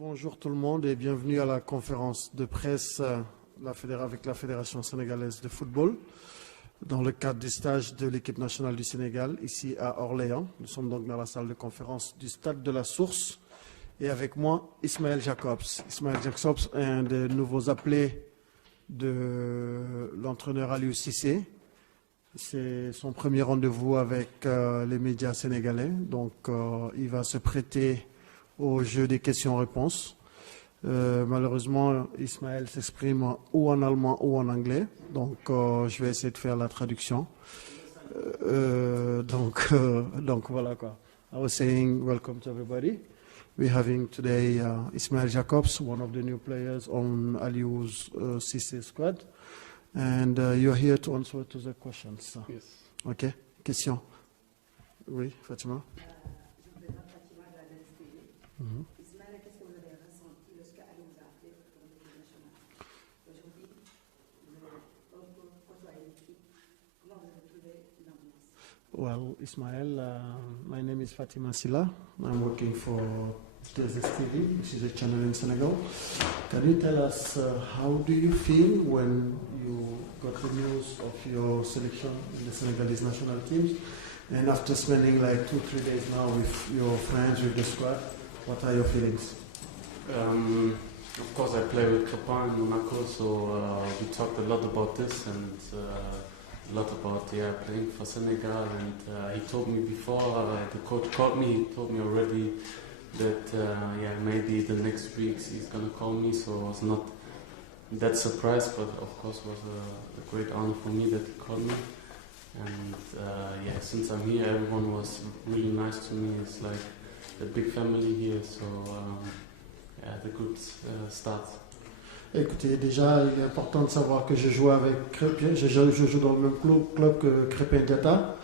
Bonjour tout le monde et bienvenue à la conférence de presse avec la Fédération sénégalaise de football dans le cadre du stage de l'équipe nationale du Sénégal ici à Orléans. Nous sommes donc dans la salle de conférence du Stade de la Source et avec moi Ismaël Jacobs. Ismaël Jacobs est un des nouveaux appelés de l'entraîneur Aliou Cissé. C'est son premier rendez-vous avec les médias sénégalais, donc il va se prêter au jeu des questions-réponses. Malheureusement, Ismaël s'exprime ou en allemand ou en anglais, donc je vais essayer de faire la traduction. Donc voilà quoi. I was saying welcome to everybody. We're having today Ismaël Jacobs, one of the new players on Aliou's CC squad. And you're here to answer to the questions. Yes. OK. Question. Oui, Fatima. Je me présente Fatima de la DSTV. Ismaël, qu'est-ce que vous avez ressenti lorsque Ali vous a appelé pour l'équipe nationale? Aujourd'hui, vous avez côtoyé l'équipe. Comment vous avez trouvé l'ambiance? Well, Ismaël, my name is Fatima Silla. I'm working for DSTV, which is a channel in Senegal. Can you tell us how do you feel when you got the news of your selection in the Senegalese national teams? And after spending like 2-3 days now with your friends, with the squad, what are your feelings? Of course, I play with Crepin in Monaco, so we talked a lot about this and a lot about playing for Senegal. And he told me before the coach called me, he told me already that maybe the next weeks he's gonna call me. So I was not that surprised, but of course it was a great honor for me that he called me. And since I'm here, everyone was really nice to me. It's like a big family here, so the good start. Écoutez, déjà, il est important de savoir que je joue avec Crépin. Je joue dans le même club que Crépin Diatta.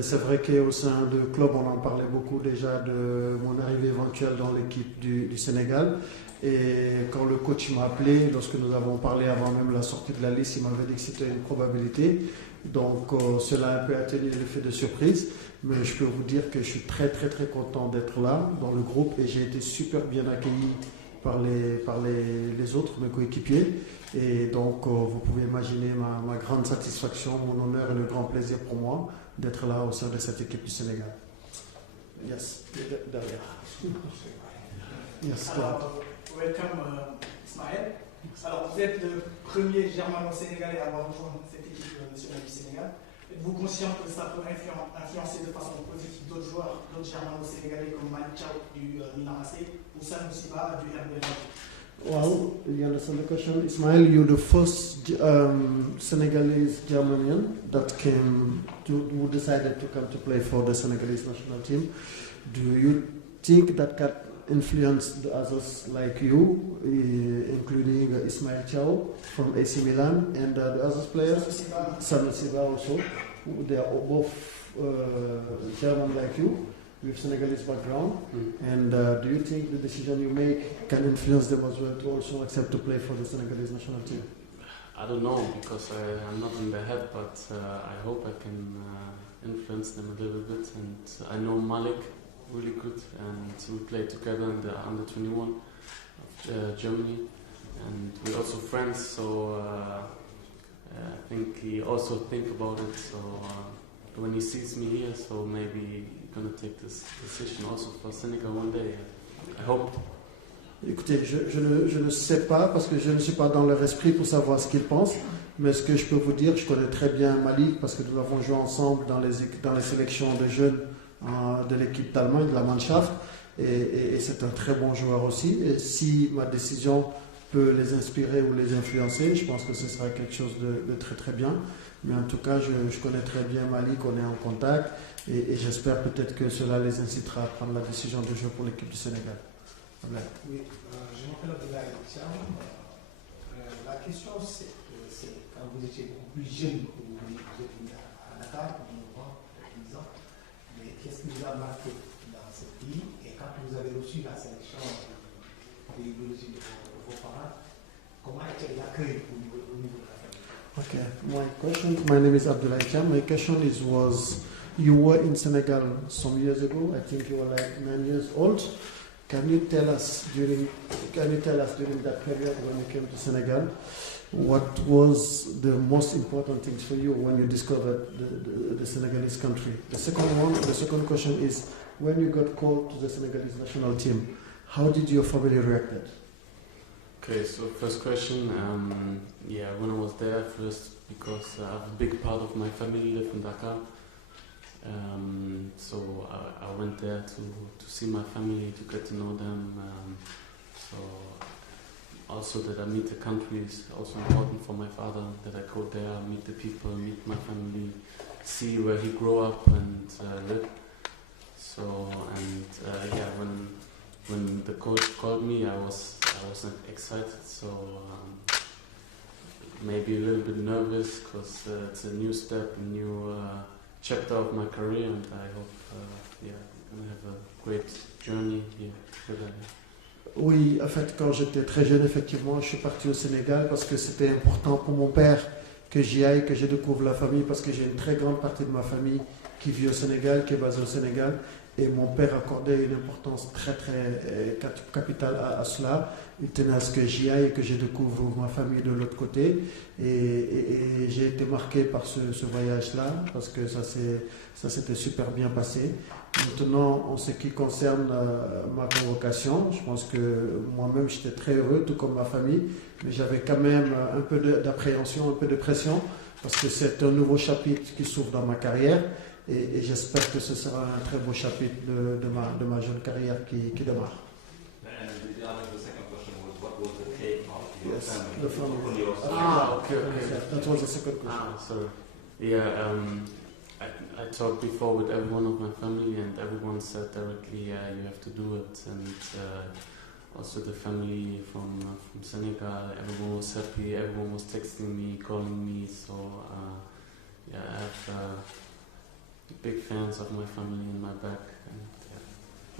C'est vrai qu'au sein du club, on en parlait beaucoup déjà de mon arrivée éventuelle dans l'équipe du Sénégal. Et quand le coach m'a appelé, lorsque nous avons parlé avant même la sortie de la liste, il m'avait dit que c'était une probabilité. Donc cela a un peu atténué l'effet de surprise. Mais je peux vous dire que je suis très très très content d'être là dans le groupe et j'ai été super bien accueilli par les autres, mes coéquipiers. Et donc vous pouvez imaginer ma grande satisfaction, mon honneur et le grand plaisir pour moi d'être là au sein de cette équipe du Sénégal. Yes, derrière. Yes, alors, welcome Ismaël. Alors, vous êtes le premier germano-sénégalais à avoir rejoint cette équipe nationale du Sénégal. Êtes-vous conscient que ça peut influencer de façon positive d'autres joueurs, d'autres germano-sénégalais comme Malik Thiaw du Milan AC ou Sanusi Ba du RB Leipzig? Well, you understand the question? Ismail, you're the first Senegalese Germanian who decided to come to play for the Senegalese national team. Do you think that can influence the others like you, including Ismail Thiaw from AC Milan and the other players? Sanusi Ba also. They are both German like you, with Senegalese background. And do you think the decision you make can influence them as well to also accept to play for the Senegalese national team? I don't know because I'm not in their head, but I hope I can influence them a little bit. And I know Malik really good, and we played together in the under 21 of Germany, and we're also friends. So I think he also think about it. So when he sees me here, so maybe he's gonna take this decision also for Senegal one day. I hope. Écoutez, je ne sais pas parce que je ne suis pas dans leur esprit pour savoir ce qu'ils pensent, mais ce que je peux vous dire, je connais très bien Malik parce que nous avons joué ensemble dans les sélections de jeunes de l'équipe d'Allemagne, de la Mannschaft, et c'est un très bon joueur aussi. Et si ma décision peut les inspirer ou les influencer, je pense que ce sera quelque chose de très très bien. Mais en tout cas, je connais très bien Malik, on est en contact, et j'espère peut-être que cela les incitera à prendre la décision de jouer pour l'équipe du Sénégal. Oui, je m'appelle Abdoulaye Thiam. La question, c'est quand vous étiez beaucoup plus jeune, vous êtes venu à Dakar, par exemple, mais qu'est-ce qui vous a marqué dans ce pays? Et quand vous avez reçu la sélection de l'idéologie de vos parents, comment était l'accueil au niveau de la famille? Okay, my name is Abdoulaye Thiam. My question was, you were in Senegal some years ago, I think you were like 9 years old. Can you tell us during that period when you came to Senegal, what was the most important things for you when you discovered the Senegalese country? The second question is, when you got called to the Senegalese national team, how did your family react? Okay, so first question, when I was there first, because a big part of my family live in Dakar, so I went there to see my family, to get to know them, so also that I meet the country is also important for my father, that I go there, meet the people, meet my family, see where he grew up and live. So, when the coach called me, I was excited, so maybe a little bit nervous, because it's a new step, a new chapter of my career, and I hope I'm going to have a great journey here together. Oui, en fait, quand j'étais très jeune, effectivement, je suis parti au Sénégal parce que c'était important pour mon père que j'y aille, que je découvre la famille, parce que j'ai une très grande partie de ma famille qui vit au Sénégal, qui est basée au Sénégal. Et mon père accordait une importance très très capitale à cela. Il tenait à ce que j'y aille et que je découvre ma famille de l'autre côté. Et j'ai été marqué par ce voyage-là, parce que ça s'était super bien passé. Maintenant, en ce qui concerne ma convocation, je pense que moi-même j'étais très heureux, tout comme ma famille, mais j'avais quand même un peu d'appréhension, un peu de pression, parce que c'est un nouveau chapitre qui s'ouvre dans ma carrière. Et j'espère que ce sera un très beau chapitre de ma jeune carrière qui démarre. Yes, the family. Okay. That was the second question. Sorry. Yeah, I talked before with everyone of my family, and everyone said directly, you have to do it. And also the family from Senegal, everyone was happy, everyone was texting me, calling me. So I have big fans of my family in my back.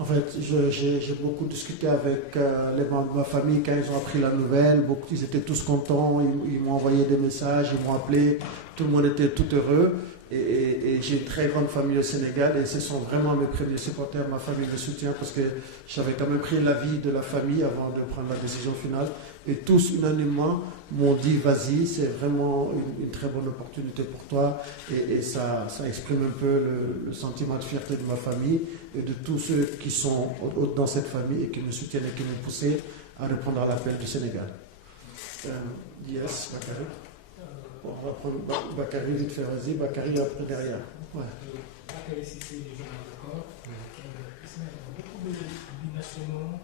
En fait, j'ai beaucoup discuté avec les membres de ma famille quand ils ont appris la nouvelle. Ils étaient tous contents, ils m'ont envoyé des messages, ils m'ont appelé, tout le monde était tout heureux. Et j'ai une très grande famille au Sénégal, et ce sont vraiment mes premiers supporters, ma famille me soutient, parce que j'avais quand même pris l'avis de la famille avant de prendre la décision finale. Et tous unanimement m'ont dit, vas-y, c'est vraiment une très bonne opportunité pour toi. Et ça exprime un peu le sentiment de fierté de ma famille et de tous ceux qui sont dans cette famille et qui me soutiennent et qui m'ont poussé à répondre à l'appel du Sénégal. Yes, Bakary. On va prendre Bakary vite fait, vas-y. Bakary après derrière. Ouais. Bakary, si c'est les gens d'accord, beaucoup de binationaux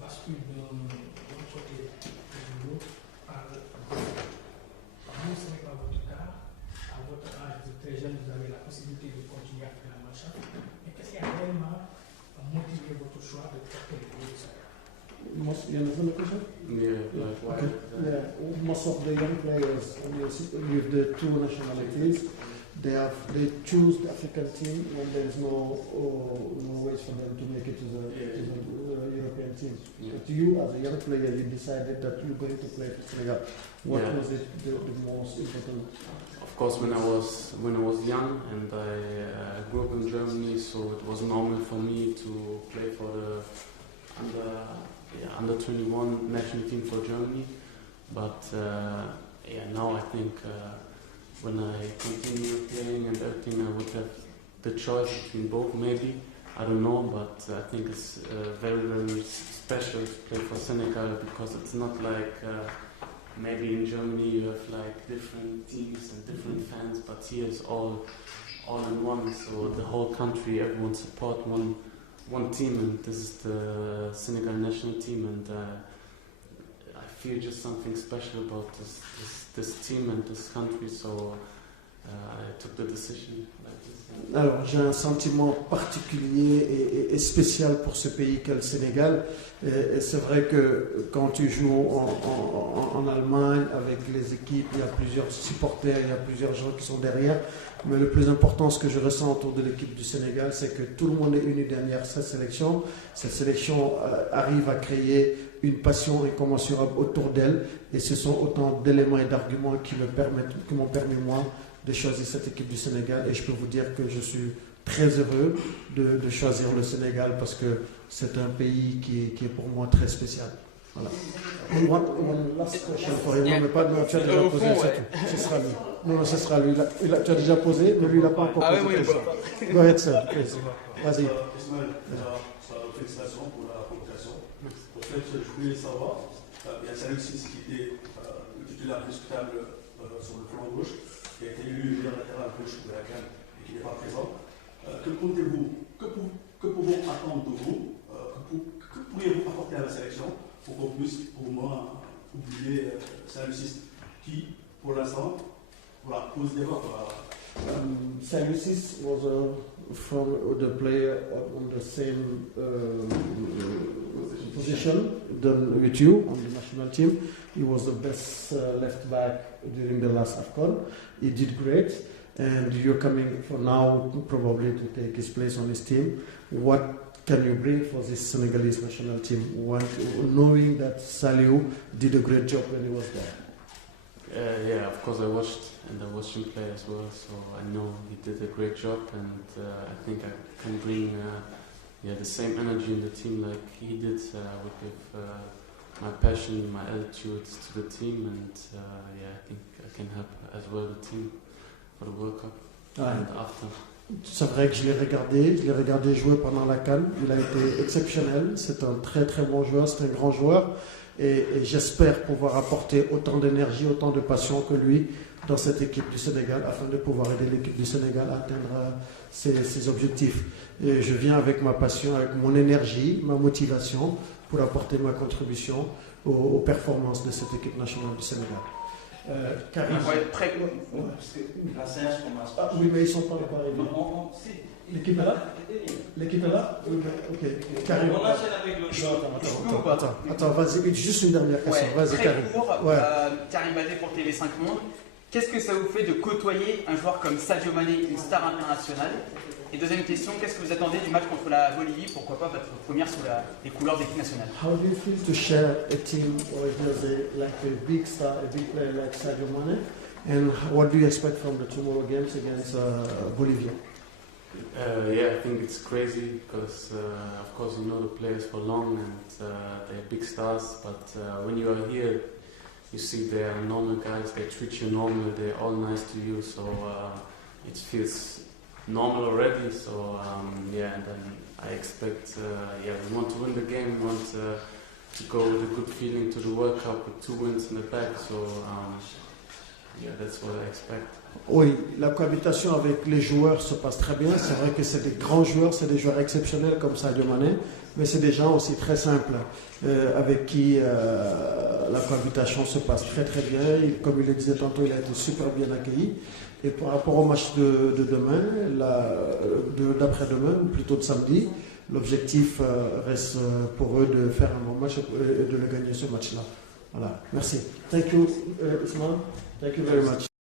basculent d'un côté de l'autre par vous, ce n'est pas votre cas. À votre âge, vous êtes très jeune, vous avez la possibilité de continuer à faire la marche. Mais qu'est-ce qui a réellement motivé votre choix de porter le pays de ça? Most of the young players with the two nationalities, they choose the African team when there is no ways for them to make it to the European team. Yeah. But you, as a young player, you decided that you're going to play for Senegal. What was it the most important? Of course, when I was young and I grew up in Germany, so it was normal for me to play for the under 21 national team for Germany. But now I think when I continue playing and everything, I would have the choice between both. Maybe, I don't know, but I think it's very, very special to play for Senegal, because it's not like maybe in Germany you have like different teams and different fans, but here it's all in one. So the whole country, everyone support one team, and this is the Senegal national team, and I feel just something special about this team and this country, so I took the decision like this. Alors, j'ai un sentiment particulier et spécial pour ce pays qu'est le Sénégal. Et c'est vrai que quand tu joues en Allemagne avec les équipes, il y a plusieurs supporters, il y a plusieurs gens qui sont derrière. Mais le plus important, ce que je ressens autour de l'équipe du Sénégal, c'est que tout le monde est uni derrière cette sélection. Cette sélection arrive à créer une passion incommensurable autour d'elle. Et ce sont autant d'éléments et d'arguments qui m'ont permis, moi, de choisir cette équipe du Sénégal. Et je peux vous dire que je suis très heureux de choisir le Sénégal parce que c'est un pays qui est pour moi très spécial. Voilà. One last question for him. Non, mais pas de tu as déjà posé, c'est tout. Ce sera lui. Non, ce sera lui. Tu as déjà posé, mais lui, il n'a pas encore posé. Ah oui, oui, go ahead, sir. Please. Vas-y. Félicitations pour la convocation. En fait, je voulais savoir, il y a Salou Ciss qui était le titulaire indiscutable sur le flanc gauche, qui a été élu meilleur latéral gauche de la CAN et qui n'est pas présent. Que comptez-vous, que pouvons attendre de vous, que pourriez-vous apporter à la sélection pour qu'on puisse au moins oublier Salou Ciss qui, pour l'instant, voilà, pose des votes. Salou Ciss was from the player on the same position than with you on the national team. He was the best left back during the last AFCON. He did great, and you're coming for now probably to take his place on his team. What can you bring for this Senegalese national team, knowing that Saliou did a great job when he was there? Yeah, of course I watched him play as well, so I know he did a great job, and I think I can bring the same energy in the team like he did. I would give my passion, my attitude to the team, and I think I can help as well the team for the World Cup and after. C'est vrai que je l'ai regardé jouer pendant la CAN. Il a été exceptionnel. C'est un très très bon joueur, c'est un grand joueur. Et j'espère pouvoir apporter autant d'énergie, autant de passion que lui dans cette équipe du Sénégal afin de pouvoir aider l'équipe du Sénégal à atteindre ses objectifs. Et je viens avec ma passion, avec mon énergie, ma motivation pour apporter ma contribution aux performances de cette équipe nationale du Sénégal. Karim. Ouais, très court. Parce que la séance commence. Ah, oui, mais ils ne sont pas encore arrivés. L'équipe est là? L'équipe est là? Ok. Karim. On enchaîne avec le Attends, vas-y, juste une dernière question. Ouais, Vas-y, très Karim. court. Ouais. Karim Badé pour TV5 Monde. Qu'est-ce que ça vous fait de côtoyer un joueur comme Sadio Mané, une star internationale? Et deuxième question, qu'est-ce que vous attendez du match contre la Bolivie? Pourquoi pas votre première sous les couleurs de l'équipe nationale? How do you feel to share a team or there's like a big star, a big player like Sadio Mane? And what do you expect from the tomorrow games against Bolivia? I think it's crazy because, of course, you know the players for long and they're big stars. But when you are here, you see they are normal guys. They treat you normal. They're all nice to you. So it feels normal already. So and then I expect, we want to win the game. We want to go with a good feeling to the World Cup with 2 wins in the back. So that's what I expect. Oui, la cohabitation avec les joueurs se passe très bien. C'est vrai que c'est des grands joueurs, c'est des joueurs exceptionnels comme Sadio Mané, mais c'est des gens aussi très simples avec qui la cohabitation se passe très très bien. Comme il le disait tantôt, il a été super bien accueilli. Et par rapport au match de demain, d'après-demain, ou plutôt de samedi, l'objectif reste pour eux de faire un bon match et de le gagner ce match-là. Voilà, merci. Thank you, Ismail. Thank you very much.